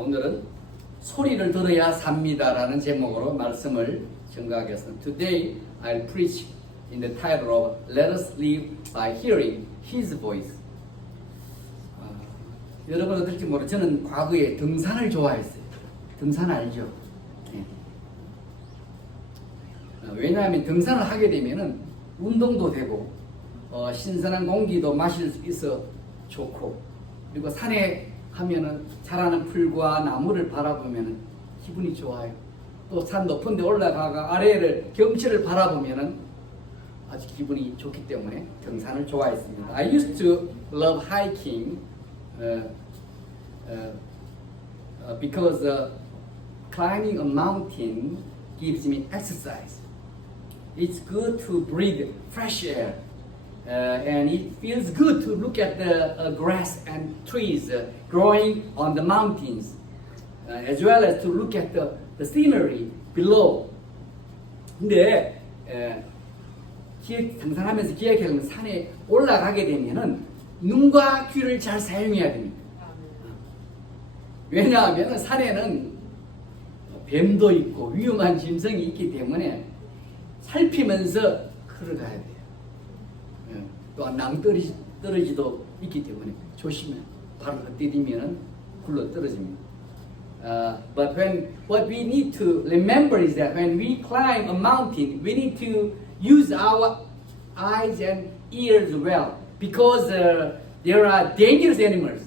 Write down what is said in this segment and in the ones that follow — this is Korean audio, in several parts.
오늘은 소리를 들어야 삽니다라는 제목으로 말씀을 증거하겠습니다. Today I'll preach in the title of Let us live by hearing His voice. 여러분 어떨지 모르 저는 과거에 등산을 좋아했어요. 등산 알죠? 네. 왜냐하면 등산을 하게 되면은 운동도 되고 신선한 공기도 마실 수 있어 좋고, 그리고 산에 하면은 자라는 풀과 나무를 바라보면은 기분이 좋아요. 또 산 높은 데 올라가가 아래를 경치를 바라보면은 아주 기분이 좋기 때문에 등산을 좋아했습니다. I used to love hiking because climbing a mountain gives me exercise. It's good to breathe fresh air. And it feels good to look at the grass and trees growing on the mountains, as well as to look at the scenery below. 근데 등산하면서 기억하면 산에 올라가게 되면은 눈과 귀를 잘 사용해야 됩니다. 왜냐하면 산에는 뱀도 있고 위험한 짐승이 있기 때문에 살피면서 걸어가야 돼요. 또한 낭떠러지도 있기 때문에 조심해. 발을 헛디디면 굴러 떨어집니다. But what we need to remember is that when we climb a mountain, we need to use our eyes and ears well, because there are dangerous animals,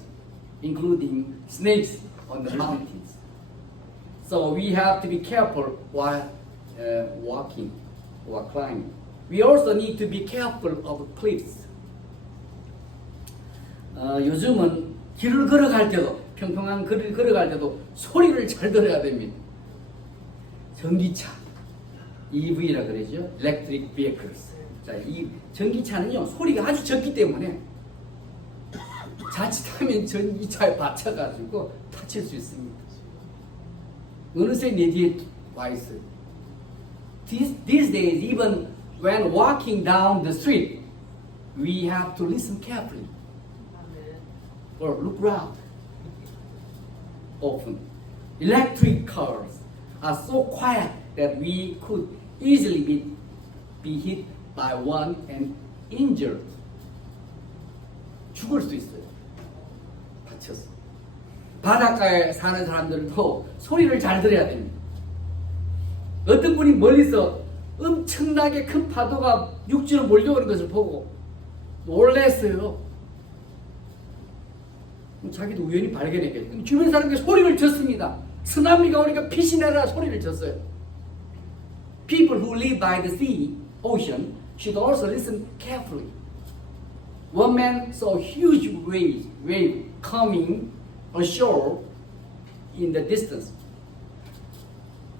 including snakes, on the mountains. So we have to be careful while walking or climbing. We also need to be careful of cliffs. 요즘은 길을 걸어갈 때도, 평평한 길을 걸어갈 때도 소리를 잘 들어야 됩니다. 전기차, EV라 그러죠. Electric Vehicles. 자, 이 전기차는요, 소리가 아주 적기 때문에 자칫하면 전기차에 받쳐가지고 다칠 수 있습니다. 어느새 내 뒤에 와 있어요. These days, even when walking down the street, we have to listen carefully or look around often. Electric cars are so quiet that we could easily be hit by one and injured. 죽을 수 있어요. 다쳐서. 바닷가에 사는 사람들도 소리를 잘 들어야 됩니다. 어떤 분이 멀리서 엄청나게 큰 파도가 육지로 몰려오는 것을 보고 놀랐어요. 자기도 우연히 발견했겠죠. 주변 사람들이 소리를 쳤습니다. 쓰나미가 오니까 빛이 나라 소리를 쳤어요. People who live by the sea, ocean, should also listen carefully. One man saw a huge wave coming ashore in the distance.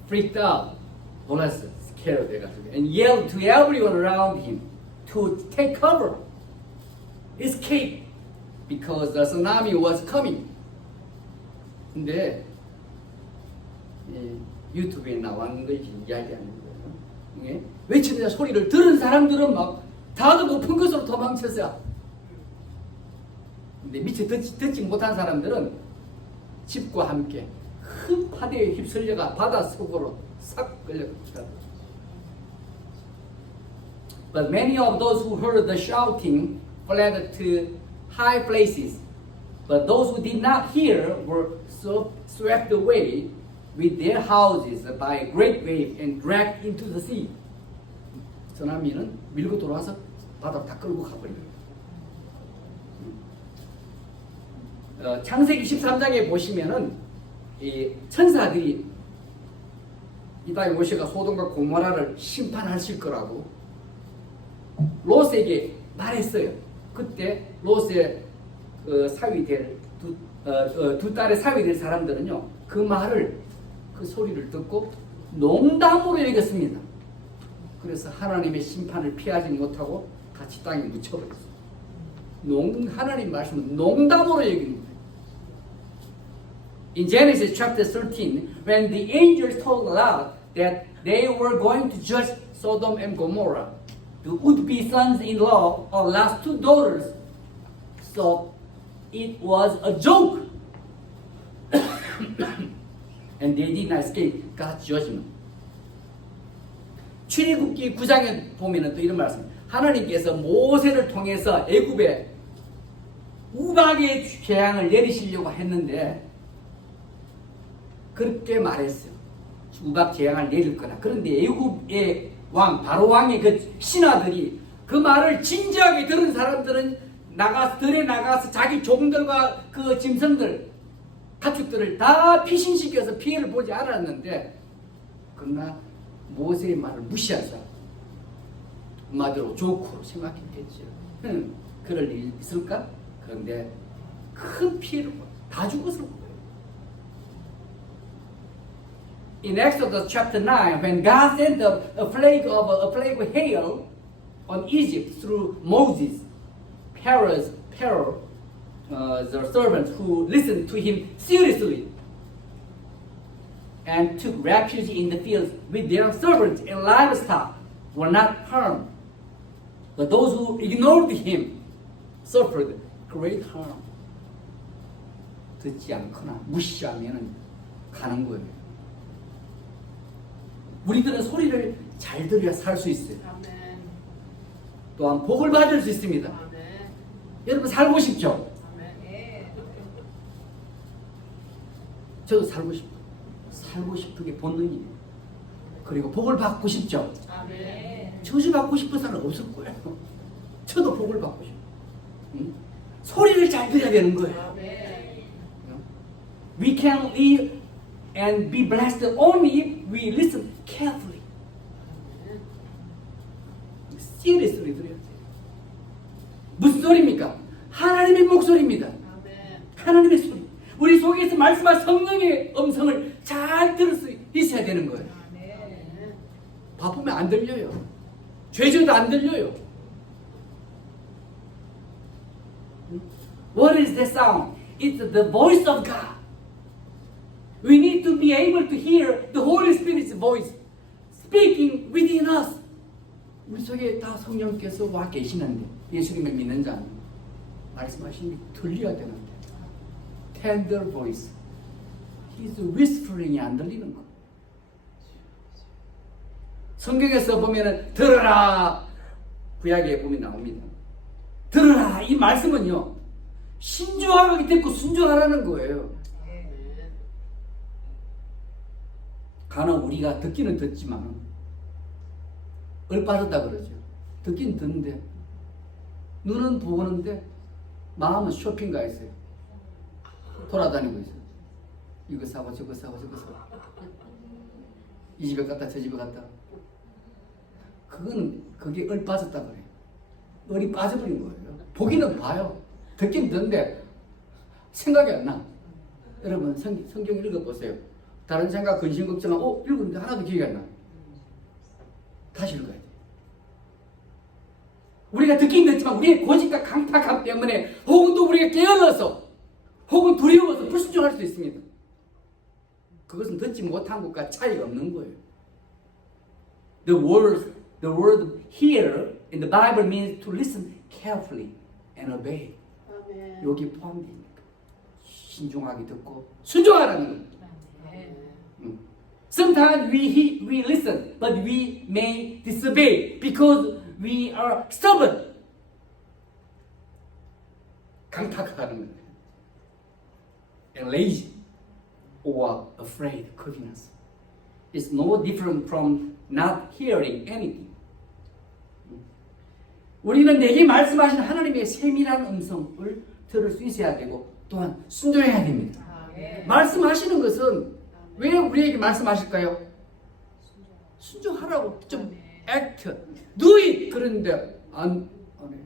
Freaked out, 놀랐어요. scared 돼가지고, and yelled to everyone around him to take cover, escape, because the tsunami was coming. 근데 유튜브에 나온 것이 이야기하는 거예요. 외치는 소리를 들은 사람들은 막 다도 높은 곳으로 도망쳤어요. 근데 미처 듣지 못한 사람들은 집과 함께 큰 파도에 휩쓸려가 바다 속으로 싹 끌려갔다. But many of those who heard the shouting fled to high places. But those who did not hear were swept away with their houses by a great wave and dragged into the sea. 쓰나미는 밀고 돌아와서 바다로 다 끌고 가버립니다. 창세기 13장에 보시면은 이 천사들이 이 땅에 모세가 소돔과 고모라를 심판하실 거라고 롯에게 말했어요. 그때 롯의 사위 될 두 딸의 사위 될 사람들은요, 그 말을, 그 소리를 듣고 농담으로 여겼습니다. 그래서 하나님의 심판을 피하지 못하고 같이 땅에 묻혀버렸어요. 하나님 말씀은 농담으로 여깁니다. In Genesis chapter 13, when the angels told Lot that they were going to judge Sodom and Gomorrah, the would-be sons-in-law of Lot's two daughters thought it was a joke. and they did not escape God's judgment. 출애굽기 9장에 보면은 또 이런 말씀. 하나님께서 모세를 통해서 애굽에 우박의 재앙을 내리시려고 했는데 그렇게 말했어요. 우박 재앙을 내릴 거라. 그런데 애굽의 왕 바로 왕의 그 신하들이 그 말을 진지하게 들은 사람들은 들에 나가서 자기 종들과 그 짐승들 가축들을 다 피신시켜서 피해를 보지 않았는데 그러나 모세의 말을 무시한 사람 한마디로 조크로 생각했겠죠. 그럴 일 있을까? 그런데 큰 피해를 다 죽었을 거예요. In Exodus chapter 9, when God sent a plague of hail on Egypt through Moses, Pharaoh, the servants who listened to him seriously and took refuge in the fields with their servants and livestock were not harmed. But those who ignored him suffered great harm. 듣지 않거나 무시하면 가는 거예요. 우리들은 소리를 잘 들어야 살 수 있어요. 아멘. 또한 복을 받을 수 있습니다. 아멘. 여러분 살고 싶죠? 아멘. 저도 살고 싶어요. 살고 싶은 게 본능이에요. 그리고 복을 받고 싶죠? 아멘. 저주 받고 싶은 사람은 없을 거예요. 저도 복을 받고 싶어요. 응? 소리를 잘 들어야 되는 거예요. 아멘. We can live and be blessed only if we listen carefully. Seriously 들어야 돼요. 무슨 소리입니까? 하나님의 목소리입니다. 아멘. 하나님의 소리. 우리 속에서 말씀한 성령의 음성을 잘 들을 수 있어야 되는 거예요. 아멘. 바쁘면 안 들려요. 죄져도 안 들려요. What is the sound? It's the voice of God. We need to be able to hear the Holy Spirit's voice speaking within us. 우리 속에 다 성령께서 와 계시는데 예수님을 믿는 자는 말씀하신 게 들려야 되는데 tender voice. His whispering이 안 들리는 거. 성경에서 보면은 들어라 구약에 보면 나옵니다. 들어라 이 말씀은요 신중하게 듣고 순종하라는 거예요. 간혹 우리가 듣기는 듣지만 얼빠졌다 그러죠. 듣긴 듣는데 눈은 보는데 마음은 쇼핑 가 있어요. 돌아다니고 있어요. 이거 사고 저거 사고 저거 사고 이 집에 갔다 저 집에 갔다. 그게 얼빠졌다 그래요. 얼이 빠져버린 거예요. 보기는 봐요. 듣긴 듣는데 생각이 안 나. 여러분 성경 읽어보세요. 다른 생각 근심 걱정은 읽었는데 하나도 기억이 안 나. 다시 읽어야 돼. 우리가 듣긴 듣지만 우리의 고집과 강팍함 때문에 혹은 또 우리가 게을러서 혹은 두려워서 불순종할 수도 있습니다. 그것은 듣지 못한 것과 차이가 없는 거예요. The word hear in the Bible means to listen carefully and obey. 아멘. 여기 포함됩니다. 신중하게 듣고 순종하라는 거예요. Sometimes we listen, but we may disobey because we are stubborn. 강팍하는 거예요. And lazy or afraid, coldness. It's no different from not hearing anything. 우리는 내게 말씀하신 하나님의 세밀한 음성을 들을 수 있어야 되고 또한 순종해야 됩니다. 아멘. 말씀하시는 것은 왜 우리에게 말씀하실까요? 순종하라고 좀 act, do it 그런데 안 해.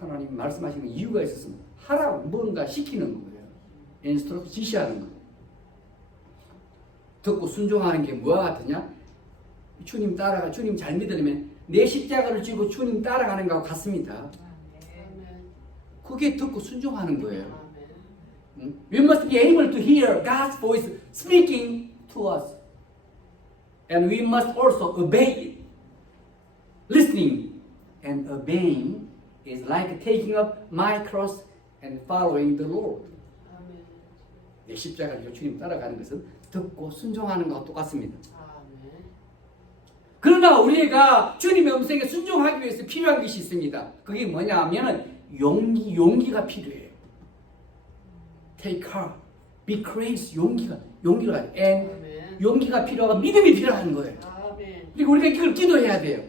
하나님 말씀하시는 이유가 있어서 하라고 뭔가 시키는 거예요. 인스트럭트 지시하는 거. 듣고 순종하는 게 뭐와 같으냐? 주님 주님 잘 믿으려면 내 십자가를 쥐고 주님 따라가는 것과 같습니다. 아멘. 그게 듣고 순종하는 거예요. 아멘. We must be able to hear God's voice speaking to us. And we must also obey it. Listening and obeying is like taking up my cross and following the Lord. 아멘. 내 십자가를 지고 주님 따라가는 것은 듣고 순종하는 것과 똑같습니다. 아멘. 그러나 우리가 주님의 음성에 순종하기 위해서 필요한 것이 있습니다. 그게 뭐냐 하면은 용기가 필요해요. Take heart, be courageous. 용기가 and 아멘. 용기가 필요하고 믿음이 필요한 거예요. 아멘. 그리고 우리가 이걸 기도해야 돼요.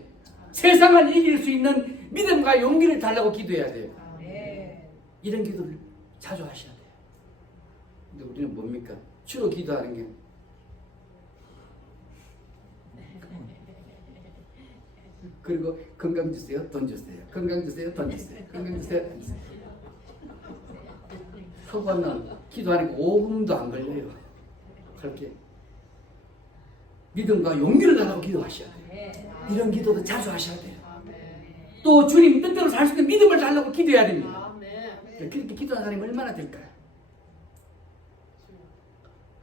세상을 이길 수 있는 믿음과 용기를 달라고 기도해야 돼요. 아멘. 이런 기도를 자주 하셔야 돼요. 근데 우리는 뭡니까? 주로 기도하는 게 그리고 건강 주세요, 돈 주세요. 건강 주세요, 돈 주세요. 건강 주세요, 돈 주세요. 그거는 기도하니까 5분도 안 걸려요. 그렇게 믿음과 용기를 달라고 기도하셔야 돼요. 이런 기도도 자주 하셔야 돼요. 아멘. 또 주님 뜻대로 살 수 있는 믿음을 달라고 기도해야 됩니다. 아멘. 그렇게 기도하는 사람이 얼마나 될까요?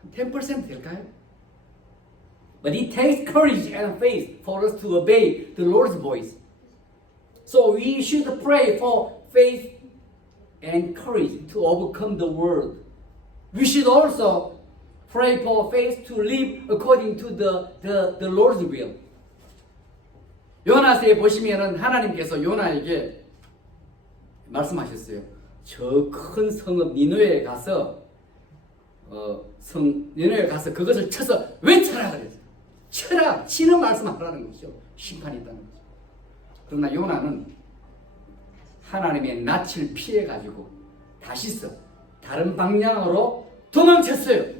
한 10% 될까요? But it takes courage and faith for us to obey the Lord's voice. So we should pray for faith and courage to overcome the world. We should also pray for faith to live according to the Lord's will. 요나서에 보시면은 하나님께서 요나에게 말씀하셨어요. 저 큰 성읍 니느웨에 가서 니느웨에 가서 그것을 쳐서 외쳐라 그랬어요. 쳐라, 치는 말씀하라는 것이죠. 심판이 있다는 거죠. 그러나 요나는 하나님의 낯을 피해가지고 다시서 다른 방향으로 도망쳤어요.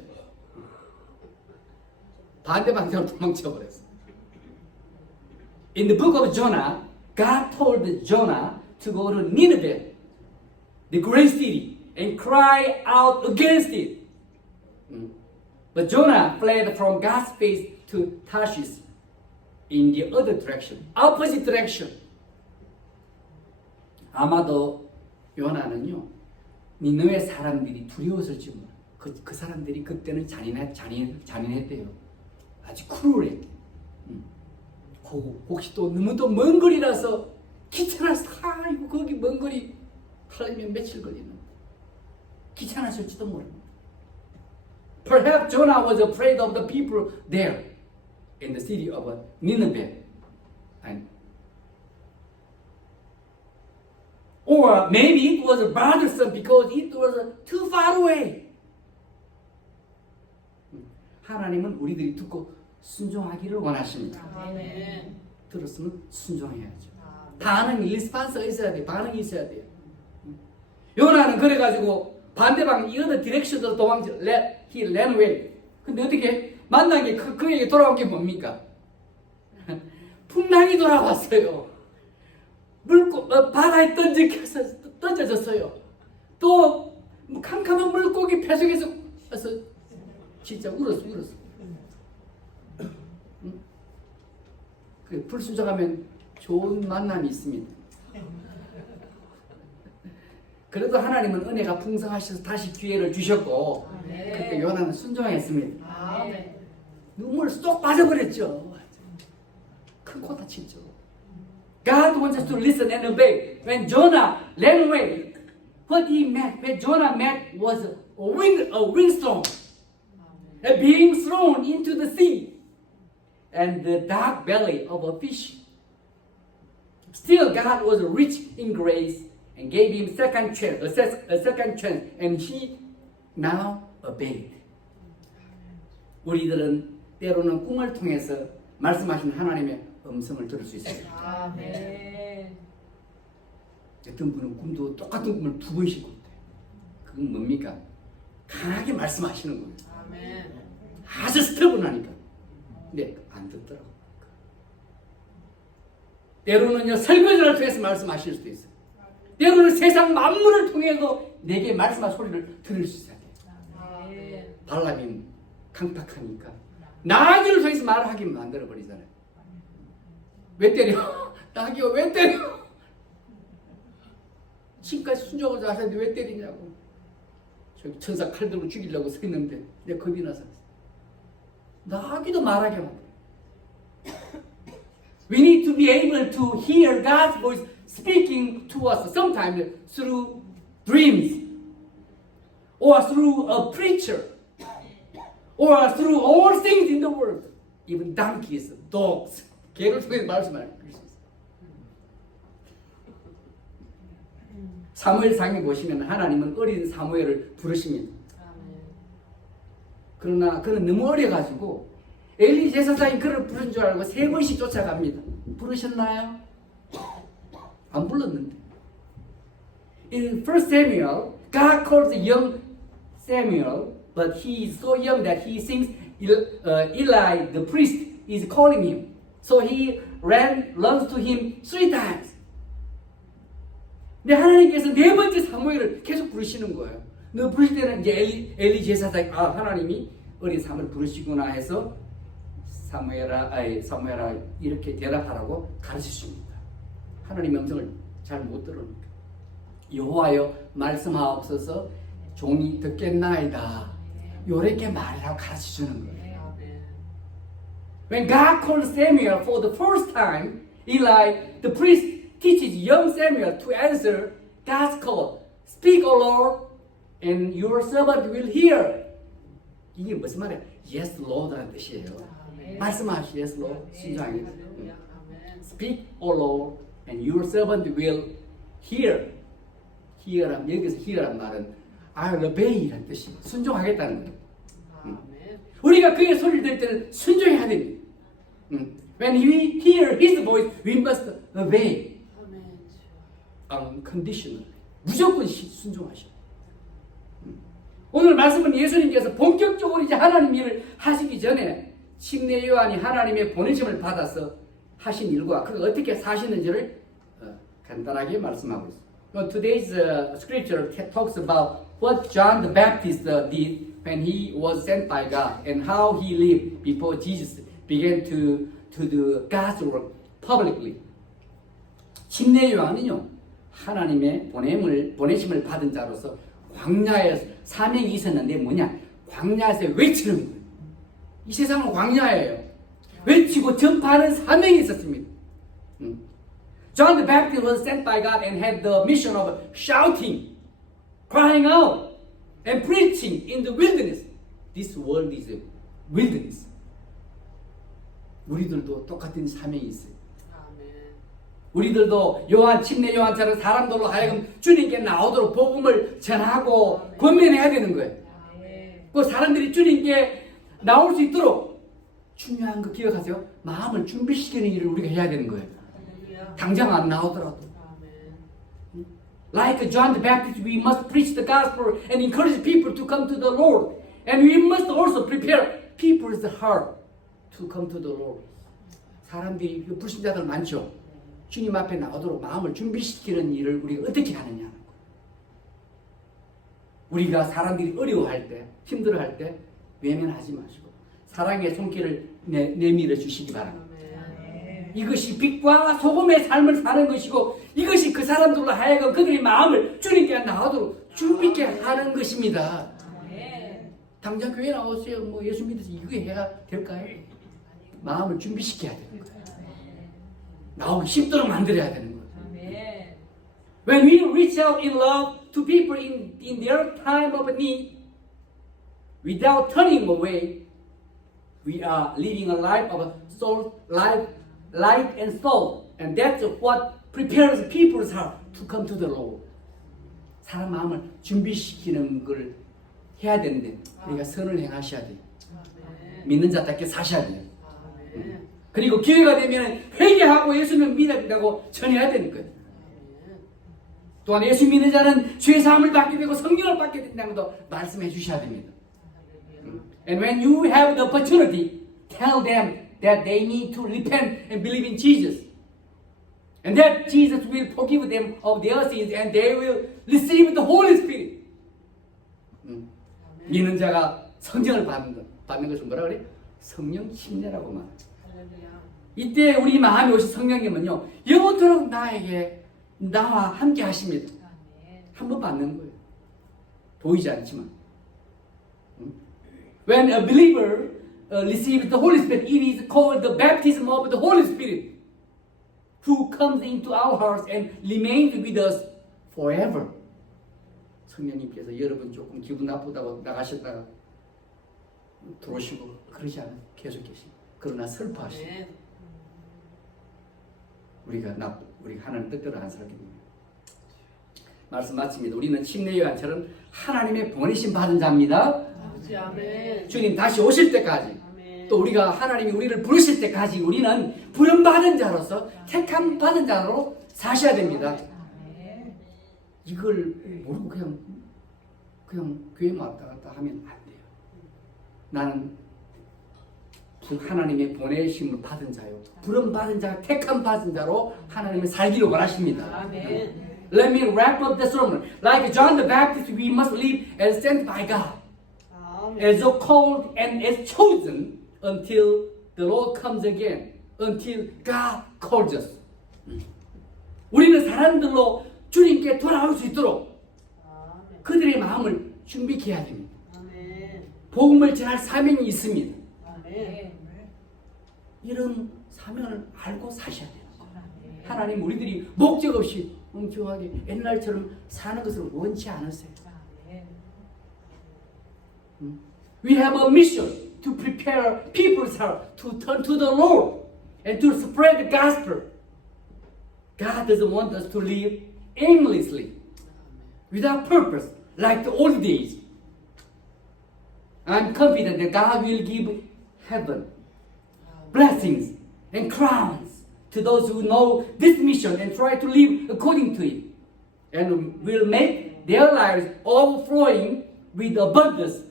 반대 방향으로 도망쳐버렸어요. In the book of Jonah, God told Jonah to go to Nineveh, the great city, and cry out against it. But Jonah fled from God's face to Tarshish in the other direction, opposite direction. 아마도 요나는요, 니느웨 사람들이 두려웠을지 몰라요. 그 사람들이 그때는 잔인했대요. 아주 크루얼했대요. 혹시 또 너무 또 먼 거리라서 귀찮아서 아이고 거기 먼 거리 하려면 며칠 걸리는 귀찮았을지도 모릅니다. Perhaps Jonah was afraid of the people there in the city of Nineveh. Or maybe it was bothersome because it was too far away. 하나님은 우리들이 듣고 순종하기를 원하십니다. 아멘. 들었으면 순종해야죠. 아멘. 반응, 리스판스가 있어야 돼요. 반응이 있어야 돼요. 요나는 그래가지고 반대방 이어더 디렉션으로 도망쳐. He ran away. 근데 어떻게 만난 게 그에게 돌아온 게 뭡니까? 풍랑이 돌아왔어요. 바다에 던져졌어요. 또 캄캄한 물고기 폐속에서 진짜 울었어. 그 불순종하면 좋은 만남이 있습니다. 그래도 하나님은 은혜가 풍성하셔서 다시 기회를 주셨고 그때 요나는 순종했습니다. 아멘. 눈물 쏙 빠져버렸죠. 큰 코 다쳤죠. God wants us to listen and obey. When Jonah ran away, what he met, when Jonah met was a windstorm, being thrown into the sea and the dark belly of a fish. Still, God was rich in grace and gave him a second chance, and he now obeyed. 우리들은 때로는 꿈을 통해서 말씀하신 하나님의 음성을 들을 수 있어요. 아멘. 어떤 분은 꿈도 똑같은 꿈을 두 번씩 꿔요. 그건 뭡니까? 강하게 말씀하시는 거예요. 아멘. 아주 스터분하니까. 근데 안 듣더라고. 때로는요, 설교자를 통해서 말씀하실 수도 있어요. 때로는 세상 만물을 통해서 내게 말씀한 소리를 들을 수 있어야 돼요. 아멘. 발람이 강팍하니까 나귀를 통해서 말을 하게 만들어버리잖아요. 왜 때려? 나귀가 왜 때려? 지금까지 순종을 하셨는데 왜 때리냐고. 저기 천사 칼 들고 죽이려고 서 있는데 내 겁이 나서 나귀도 말하게 만들어요. We need to be able to hear God's voice speaking to us sometimes through dreams or through a preacher, or through all things in the world, even donkeys, dogs, 개를 통해 말씀할 수 있어요. 사무엘상에 보시면 하나님은 어린 사무엘을 부르십니다. 그러나 그는 너무 어려가지고 엘리 제사장이 그를 부른 줄 알고 3번씩 쫓아갑니다. 부르셨나요? 안 불렀는데. In 1 Samuel, God calls young Samuel, but he is so young that he thinks Eli, the priest, is calling him. So he runs to him 3 times. 근데 하나님께서 4번째 사무엘을 계속 부르시는 거예요. 너 부르실 때는 이제 엘리 제사장이 하나님이 어린 사무엘 부르시구나 해서 사무엘아 이렇게 대답하라고 가르치십니다. 하나님의 음성을 잘 못 들으니까 여호와여 말씀하옵소서 종이 듣겠나이다. 요렇게 말이라고 가르쳐주는 거예요. When God called Samuel for the first time, Eli, the priest, teaches young Samuel to answer God's call. Speak, O Lord, and your servant will hear. 이게 무슨 말이야? Yes, Lord 라는 뜻이에요. 말씀하시, Yes, Lord. 신장이. Speak, O Lord, and your servant will hear. hear란 여기서 hear란 말은 I'll obey라는 뜻이 순종하겠다는 거예요. 우리가 그의 소리를 들을 때는 순종해야 됩니다. When we hear His voice, we must obey. Unconditionally. 무조건 순종하셔. 오늘 말씀은 예수님께서 본격적으로 이제 하나님 일을 하시기 전에 침례 요한이 하나님의 보내심을 받아서 하신 일과 그가 어떻게 사시는지를 간단하게 말씀하고 있습니다. Today's scripture talks about what John the Baptist did when he was sent by God and how he lived before Jesus began to do God's work publicly. 침례 요한은요 하나님의 보내심을 받은 자로서 광야에 사명이 있었는데 뭐냐? 광야에서 외치는 거예요. 이 세상은 광야예요. 외치고 전파하는 사명이 있었습니다. John the Baptist was sent by God and had the mission of shouting, crying out, and preaching in the wilderness. This world is a wilderness. 우리들도 똑같은 사명이 있어요. 우리들도 침례 요한처럼 사람들로 하여금 주님께 나오도록 복음을 전하고 권면해야 되는 거예요. 그 사람들이 주님께 나올 수 있도록 중요한 거 기억하세요. 마음을 준비시키는 일을 우리가 해야 되는 거예요. 당장 안 나오더라도. Like John the Baptist, we must preach the gospel and encourage people to come to the Lord. And we must also prepare people's heart to come to the Lord. 사람들이 불신자들 많죠. 주님 앞에 나오도록 마음을 준비시키는 일을 우리가 어떻게 하느냐. 우리가 사람들이 어려워할 때, 힘들어할 때 외면하지 마시고 사랑의 손길을 내밀어 주시기 바랍니다. 이것이 빛과 소금의 삶을 사는 것이고 이것이 그 사람들로 하여금 그들의 마음을 주님께 나오도록 준비케 하는 것입니다. 당장 교회 나오세요. 뭐 예수 믿어서 이거 해야 될까요? 마음을 준비시켜야 되는 거예요. 나오기 쉽도록 만들어야 되는 거예요. When we reach out in love to people in their time of need, without turning away, we are living a life of soul, light and soul, and that's what prepares people's heart to come to the Lord. 사람 마음을 준비시키는 걸 해야 되는데 우리가 선을 행하셔야 돼요. 믿는 자답게 사셔야 돼요. 그리고 기회가 되면 회개하고 예수님을 믿는다고 전해야 되는 거예요. 또한 예수 믿는 자는 죄 사함을 받게 되고 성령을 받게 된다는 것도 말씀해 주셔야 됩니다. And when you have the opportunity, tell them that they need to repent and believe in Jesus. And that Jesus will forgive them of their sins and they will receive the Holy Spirit. 믿는 자가 성령을 받는 것은 뭐라 그래? 성령 침례라고 말해요. 이때 우리 마음에 오신 성령님은요 영원토록 나와 함께 하십니다. 한 번 받는 거예요. 보이지 않지만. When a believer receives the Holy Spirit, it is called the baptism of the Holy Spirit, who comes into our hearts and remains with us forever. 성령님께서 여러분 조금 기분 나쁘다고 나가셨다가 들어오시고 그러지 않아요. 계속 계십니다. 그러나 슬퍼하시고 아멘. 우리가 하나님 뜻대로 안 살게 됩니다. 말씀 마칩니다. 우리는 침례 요한처럼 하나님의 보내심 받은 자입니다. 아버지 아멘. 주님 다시 오실 때까지 아멘. 또 우리가 하나님이 우리를 부르실 때까지 우리는 부름받은 자로서 택함 받은 자로 사셔야 됩니다. 아멘. 이걸 모르고 그냥 교회 왔다 갔다 하면 안 돼요. 나는 하나님의 보내심을 받은 자요, 부름받은 자, 택함 받은 자로 하나님을 살기를 원하십니다. 아멘. Let me wrap up the sermon. Like John the Baptist, we must live as sent by God, 아멘. as so called and as chosen until the Lord comes again, until God calls us. 우리는 사람들로 주님께 돌아올 수 있도록 아멘. 그들의 마음을 준비케 해야 됩니다. 아멘. 복음을 전할 사명이 있습니다. 아멘. 이런 사명을 알고 사셔야 돼요. 하나님 우리들이 목적 없이 멍청하게 옛날처럼 사는 것을 원치 않으세요. We have a mission to prepare people's heart to turn to the Lord and to spread the gospel. God doesn't want us to live aimlessly, without purpose, like the old days. I'm confident that God will give heaven, blessings, and crowns to those who know this mission and try to live according to it, and will make their lives overflowing with abundance,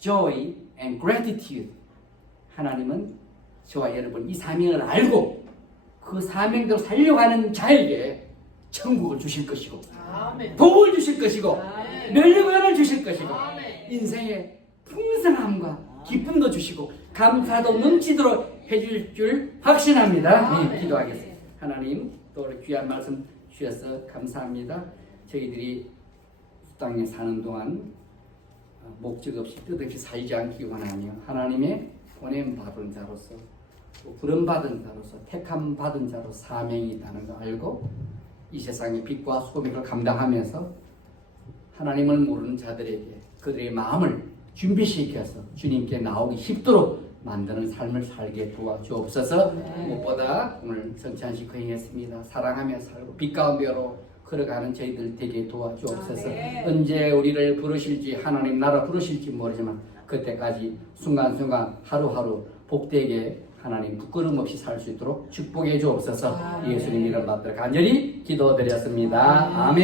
joy, and gratitude. 하나님은 저와 여러분 이 사명을 알고 그 사명대로 살려가는 자에게 천국을 주실 것이고 아멘. 복을 주실 것이고 아멘. 멸류관을 주실 것이고 아멘. 인생의 풍성함과 기쁨도 주시고 감사도 넘치도록 해줄 줄 확신합니다. 네, 기도하겠습니다. 하나님 또 우리 귀한 말씀 주셔서 감사합니다. 저희들이 땅에 사는 동안 목적 없이 뜻 없이 살지 않기 원하며 하나님의 보냄 받은 자로서 또 부름 받은 자로서 택함 받은 자로 사명이 있다는 걸 알고 이 세상의 빛과 소명을 감당하면서 하나님을 모르는 자들에게 그들의 마음을 준비시켜서 주님께 나오기 쉽도록 만드는 삶을 살게 도와주옵소서. 무엇보다 오늘 성찬식 거행했습니다. 사랑하며 살고 빛 가운데로 걸어가는 저희들 되게 도와주옵소서. 언제 우리를 부르실지 하나님 나라 부르실지 모르지만 그때까지 순간순간 하루하루 복되게 하나님 부끄럼 없이 살 수 있도록 축복해 주옵소서. 예수님 이름 받들어 간절히 기도드렸습니다. 아멘.